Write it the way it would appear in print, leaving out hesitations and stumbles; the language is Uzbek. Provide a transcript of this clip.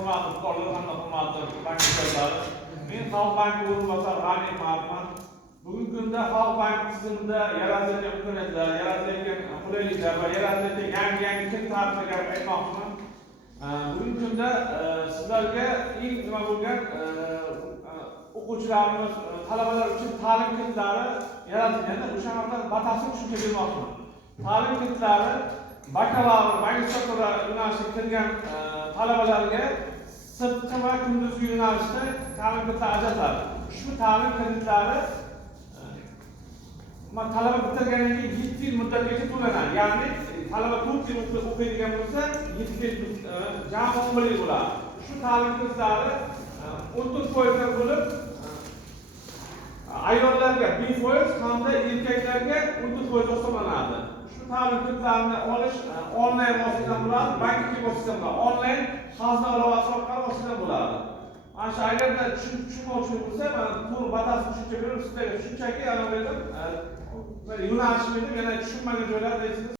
hurmatli fuqarolar hamda hurmatli bankirlar. Men Xalq banki o'rinbosari G'aniyev Ma'rufman. Bugungi kunda Xalq banki tizimida yaratilayotgan imkoniyatlar, yaratilayotgan qulayliklar va yaratilayotgan yangi kun tartibiga aytmoqchiman. Bugungi kunda sizlarga eng nima bo'lgan o'quvchilarimiz, talabalar uchun ta'lim kitlari yaratilganda o'shalarga batafsil tushuncha bermoqchiman. Ta'lim kitlari bakalavr, magistratura yo'nalishiga kirgan talabalarga sirtqi va kunduzgi yo'nalishda ta'lim kitlari ajratiladi. Ushbu ta'lim kreditlari talaba bitirgandan keyin 7 yil muddatgacha to'lanadi. Ya'ni talaba 4 yil o'qiydigan bo'lsa, 7 yil jami 11 yil bo'ladi. Shu ta'lim kreditlari 14% bo'lib ayollarga 1% hamda erkaklarga 14% hisoblanadi. Shu ta'lim kreditlarini olish onlayn vositadan bo'ladi, banking vositadan bo'ladi. Onlayn xazina ilovasi orqali vositadan bo'ladi. Mana shu agarda tushunmovchi bo'lsa, mana to'g'ri batafsil tushuncha berib sizlarga shunchaki yana berdim. Yo'nalishni yana tushunmagan joylar deysiz.